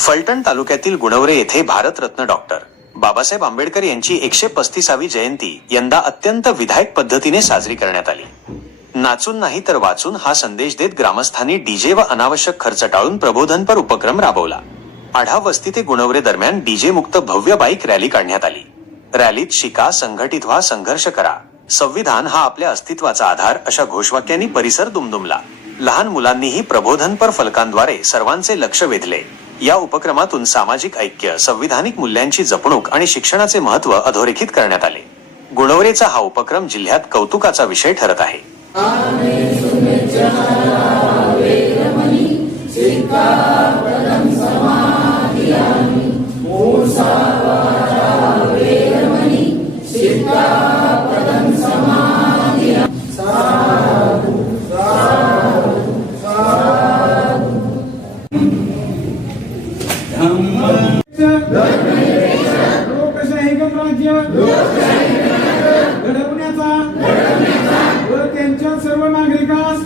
फलटण तालुक्यातील गुणवरे येथे भारतरत्न डॉक्टर बाबासाहेब आंबेडकर यांची 135वी जयंती यंदा अत्यंत विधायक पद्धतीने साजरी करण्यात आली। नाचून नाही तर वाचून हा संदेश देत ग्रामस्थांनी डीजे व अनावश्यक खर्च टाळून प्रबोधनपर उपक्रम राबवला। आढाव वस्ती ते गुणवरे दरम्यान डीजे मुक्त भव्य बाईक रॅली काढण्यात आली। रॅलीत शिका, संघटित व्हा, संघर्ष करा, संविधान हा आपल्या अस्तित्वाचा आधार अशा घोषवाक्यांनी परिसर दुमदुमला। लहान मुलांनीही प्रबोधनपर फलकांद्वारे सर्वांचे लक्ष वेधले। या उपक्रमातून सामाजिक ऐक्य, संविधानिक मूल्यांची जपणूक आणि शिक्षणाचे महत्त्व अधोरेखित करण्यात आले। गुणवरेचा हा उपक्रम जिल्ह्यात कौतुकाचा विषय ठरत आहे। लोकशाही गणराज्य घडवण्याचा व त्यांच्या सर्व नागरिकांस